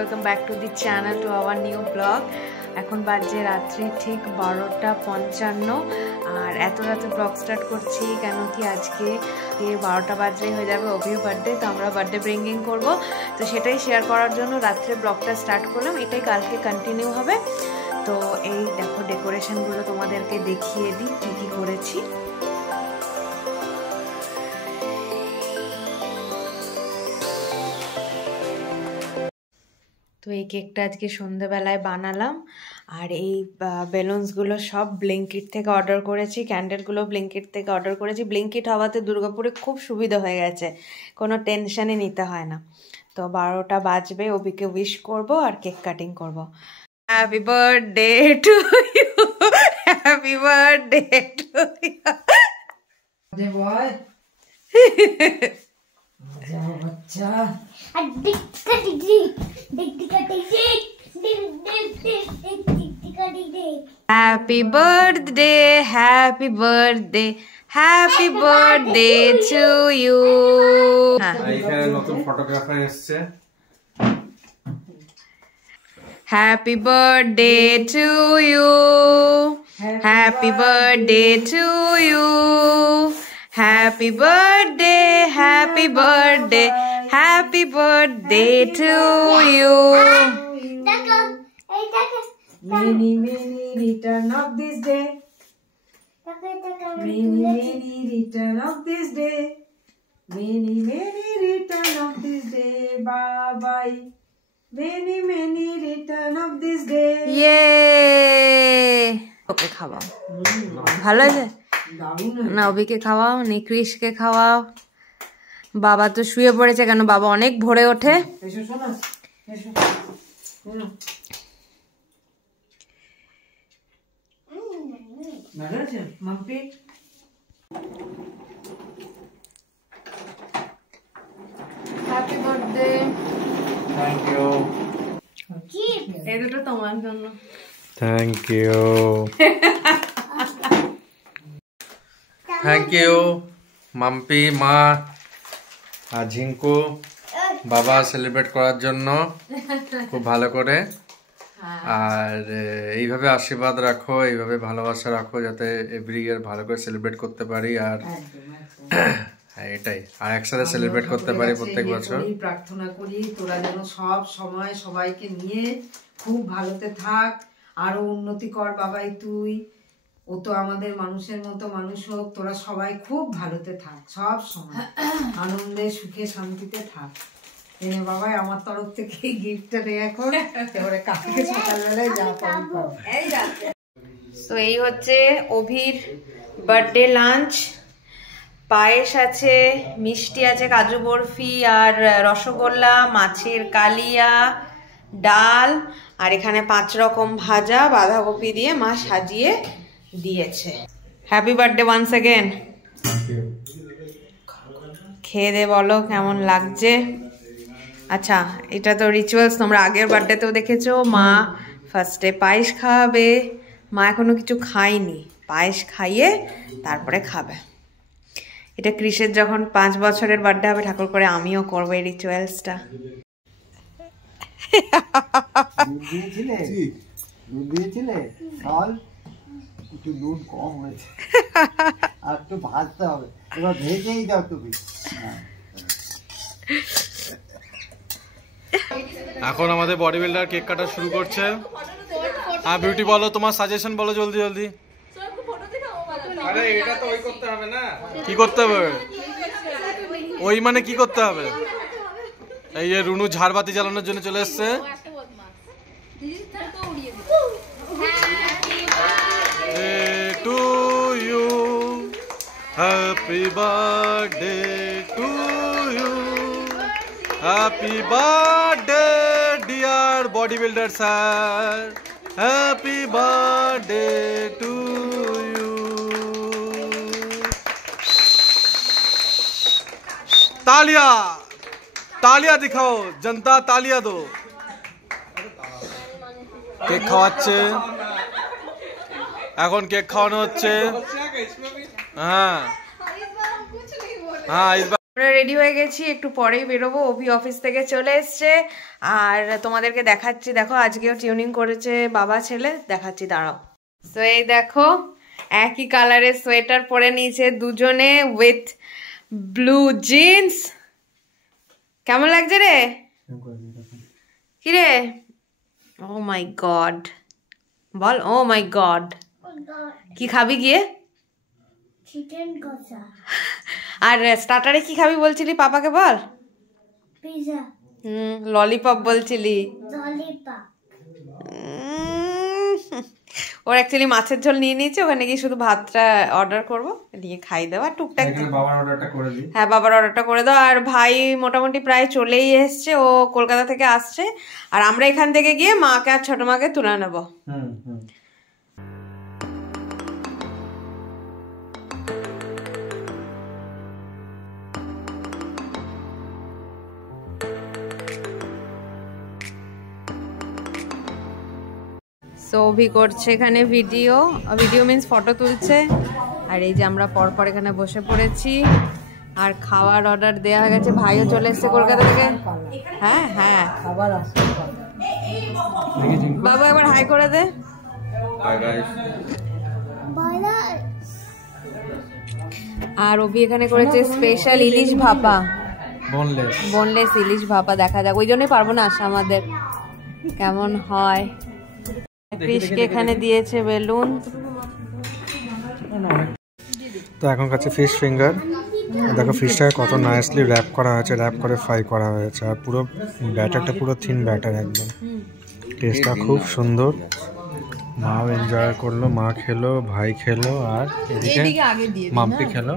Welcome back to the channel to our new blog. এখন বাজে রাত্রি ঠিক 12:55 আর এত রাতে ব্লগ স্টার্ট করছি কেন কি আজকে 12টা বাজে হয়ে যাবে অভির বার্থডে, তো আমরা বার্থডে ব্রিঙ্গিং করব, তো সেটাই শেয়ার করার জন্য রাত্রে ব্লগটা স্টার্ট করলাম। এটাই কালকে কন্টিনিউ হবে। তো এই দেখো ডেকোরেশনগুলো তোমাদেরকে দেখিয়ে দিই কী কী করেছি। তো এই কেকটা আজকে সন্ধ্যেবেলায় বানালাম, আর এই বেলুনসগুলো সব ব্লিঙ্কিট থেকে অর্ডার করেছি, ক্যান্ডেলগুলো ব্লিঙ্কিট থেকে অর্ডার করেছি। ব্লিঙ্কিট হওয়াতে দুর্গাপুরে খুব সুবিধা হয়ে গেছে, কোনো টেনশনই নিতে হয় না। তো 12টা বাজবে, অভিকে উইশ করব আর কেক কাটিং করব। Happy birthday to you, happy birthday to you. Happy birthday, happy birthday, happy birthday to you. এখানে নতুন ফটোগ্রাফার এসেছে। Happy birthday to you, happy birthday to you, happy birthday, happy birthday, happy birthday to you. Many, many return of this day. Many, many return of this day. Many, many return of this day. Bye bye. Many, many return of this day. Yay! ওকে খাওয়াও, ভালো আছে না? অভিকে খাওয়াও, নিকৃশকে খাওয়াও। বাবা তো শুয়ে পড়েছে, কেন বাবা অনেক ভোরে ওঠে। এসো শোনো, এসো। ভালো আছে Mampi? Happy birthday. Thank you. এই দুটো তোমার জন্য। Thank you. Thank you Mampi, মা আর ঝিঙ্কু, বাবা সেলিব্রেট করার জন্য খুব ভালো করে। আর এইভাবে আশীর্বাদ রাখো, এইভাবে ভালোবাসা রাখো, যাতে এভরি ইয়ার ভালো করে সেলিব্রেট করতে পারি। আর এটাই, আর একসাথে সেলিব্রেট করতে পারি প্রত্যেক বছর। প্রার্থনা করি তোরা যেন সব সময় সবাইকে নিয়ে খুব ভালোতে থাক, আরো উন্নতি কর বাবাই তুই। ও তো আমাদের মানুষের মতো মানুষ হোক, তোরা সবাই খুব ভালোতে থাক, সব সময় আনন্দে সুখে শান্তিতে থাক। এনে বাবাই আমার তরফ থেকে এই গিফটটা নিয়ে এখন এবারে কালকে সকালবেলায় যা পাবি পাবো। তো এই হচ্ছে অভির বার্থডে লাঞ্চ। পায়েস আছে, মিষ্টি আছে, কাজু বরফি আর রসগোল্লা, মাছের কালিয়া, ডাল, আর এখানে 5 রকম ভাজা বাঁধাকপি দিয়ে মা সাজিয়ে দিয়েছে। Happy birthday once again. খেয়ে দে, বলো কেমন লাগছে। আচ্ছা, এটা তো রিচুয়ালস, তোমরা আগের বার্থডেতেও দেখেছো। মা ফার্স্টে পায়েস খাওয়াবে, মা এখনো কিছু খায়নি, পায়েস খাইয়ে তারপরে খাবে। এটা ক্রিসের যখন 5 বছরের বার্থডে হবে ঠাকুর করে আমিও করবো এই রিচুয়ালসটা। একটু নুন কম হয়েছে, আর একটু ভাজতে হবে, এবার ভেজেই দাও তুমি। এখন আমাদের বডি বিল্ডার কেক কাটা শুরু করছে। হ্যাঁ বিউটি, বলো তোমার সাজেশন বলো জলদি জলদি। আরে এটা তো ওই করতে হবে না, কি করতে হবে ওই মানে কি করতে হবে? এই যে রুনু ঝাড়বাতি জ্বালানোর জন্য চলে এসছে। To you, happy birthday to you, happy birthday dear body builder sir, happy birthday to you. तालिया तालिया दिखाओ, जनता तालिया दो। केक খাওয়াচ্ছে, এখন কেক খাওয়ানো হচ্ছে। হ্যাঁ হ্যাঁ। আমরা রেডি হয়ে গেছি, একটু পরেই বেরোবো। অভি অফিস থেকে চলে এসছে আর তোমাদেরকে দেখাচ্ছি। দেখো আজকেও টিউনিং করেছে বাবা ছেলে, দেখাচ্ছি দাঁড়াও। তো এই দেখো একই কালারের সোয়েটার পরে নিয়েছে দুজনে উইথ ব্লু জিন্স। কেমন লাগছে রে? কি রে? ও মাই গড, বল ও মাই গড। কি খাবি গিয়ে? চিকেন কষা আর স্টার্টারে কি খাবি বলছিলি পাপাকে বল? পিজা ললিপপ বলছিলি। ললিপপ ওর অ্যাকচুয়ালি মাছের ঝোল নিয়ে নিয়েছে, ওখানে গিয়ে শুধু ভাতটা অর্ডার করবো, নিয়ে খাই দেওয়া টুকটাক। বাবার অর্ডারটা করে দিই। হ্যাঁ বাবার অর্ডারটা করে দাও। আর ভাই মোটামুটি প্রায় চলেই এসছে, ও কলকাতা থেকে আসছে। আর আমরা এখান থেকে গিয়ে মাকে আর ছোট মাকে তুলে নেবো। সৌভি করছে এখানে ভিডিও মিন্স ফটো তুলছে। আর এই যে আমরা পরপর এখানে বসে পড়েছি আর খাওয়ার অর্ডার দেওয়া হয়ে গেছে। ভাইও চলে এসছে কলকাতা থেকে। হ্যাঁ হ্যাঁ খাবার আসছে। বাবা একবার হাই করে দে। আর অভি এখানে করেছে স্পেশাল ইলিশ ভাপা, বোনলেস ইলিশ ভাপা। দেখা যাক, ওই জন্যই পারবো না আসা আমাদের, কেমন হয়। ফিশকে এখানে দিয়েছে বেলুন। তো এখন কাছে ফিশ ফিঙ্গার। দেখো ফিশটাকে কত নাইসলি র্যাপ করা হয়েছে, র্যাপ করে ফ্রাই করা হয়েছে। আর পুরো ব্যাটারটা পুরো থিন ব্যাটার একদম। টেস্টটা খুব সুন্দর। মাও এনজয় করলো, মা খেলো, ভাই খেলো, আর এদিকে মাম্পি খেলো।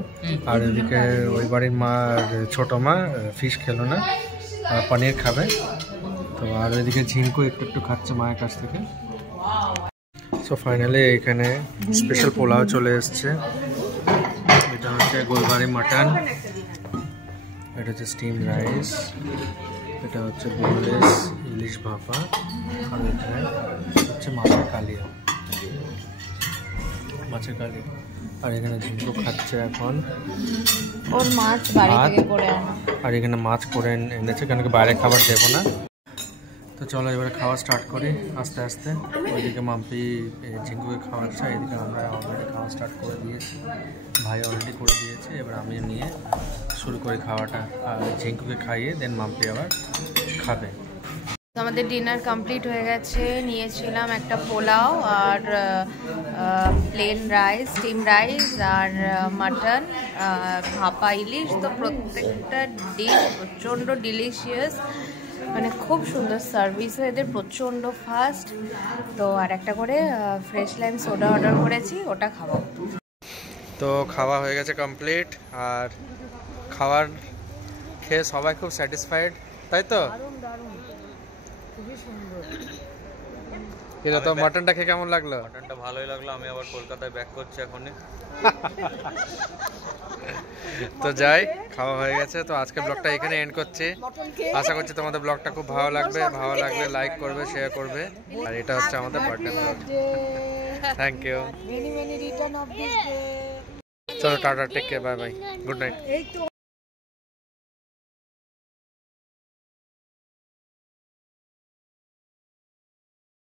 আর এদিকে ওই বাড়ির মা ছোট মা ফিশ খেলো না, পনির খাবে। তো আর এদিকে ঝিঙ্কু একটু একটু খাচ্ছে মায়ের কাছ থেকে। সো ফাইনালি এখানে স্পেশাল পোলাও চলে এসছে। এটা হচ্ছে গোলবাড়ি মাটন, এটা হচ্ছে স্টিম রাইস, এটা হচ্ছে বোনলেস ইলিশ ভাপা, আর এখানে হচ্ছে মাছের কালিয়া। আর এখানে ঝিঙ্কু খাচ্ছে এখন ওর মাছ বাড়ি থেকে করে আনা। আর এখানে মাছ করে এনেছে, কেন কি বাইরে খাবার দেবো না। তো চলো এবারে খাওয়া স্টার্ট করি আস্তে আস্তে। ওইদিকে মাম্পি ঝিঙ্কুকে খাওয়াচ্ছে, এদিকে আমরা অলরেডি খাওয়া স্টার্ট করে দিয়েছি, ভাই অলরেডি করে দিয়েছে। এবার আমি নিয়ে শুরু করি খাওয়াটা, আর ঝিঙ্কুকে খাইয়ে দেন মাম্পি আবার খাবে। আমাদের ডিনার কমপ্লিট হয়ে গেছে। নিয়েছিলাম একটা পোলাও আর প্লেন রাইস, স্টিম রাইস আর মাটন, ভাপা ইলিশ। তো প্রত্যেকটা ডিশ প্রচণ্ড ডিলিশিয়াস, মানে খুব সুন্দর সার্ভিস, এদের প্রচণ্ড ফাস্ট। তো আর একটা করে ফ্রেশ লাইম সোডা অর্ডার করেছি, ওটা খাবো। তো খাওয়া হয়ে গেছে কমপ্লিট, আর খাবার খেয়ে সবাই খুব স্যাটিসফাইড, তাই তো? তো মাটনটা খেয়ে কেমন লাগলো? মাটনটা ভালোই লাগলো। আমি আবার কলকাতায় ব্যাক করছি এখনই। তো যাই, খাওয়া হয়ে গেছে। তো আজকে ব্লগটা এখানে এন্ড করছি। আশা করছি তোমাদের ব্লগটা খুব ভালো লাগবে। ভালো লাগলে লাইক করবে, শেয়ার করবে। আর এটা হচ্ছে আমাদের বার্থডে ব্লগ। Thank you. চলো টাটা, take care, bye bye, good night.